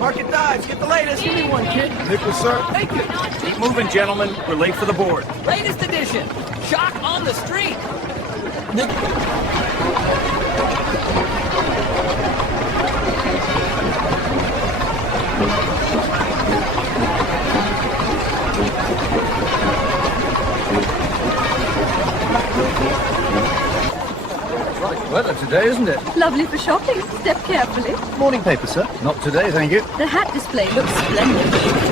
Market dives, get the latest. Give me one, kid. Nickel, sir. Thank you. Keep moving, gentlemen. We're late for the board. Latest edition. Shock on the street. Weather today, isn't it? Lovely for shopping. Step carefully. Morning paper, sir. Not today, thank you. The hat display looks splendid.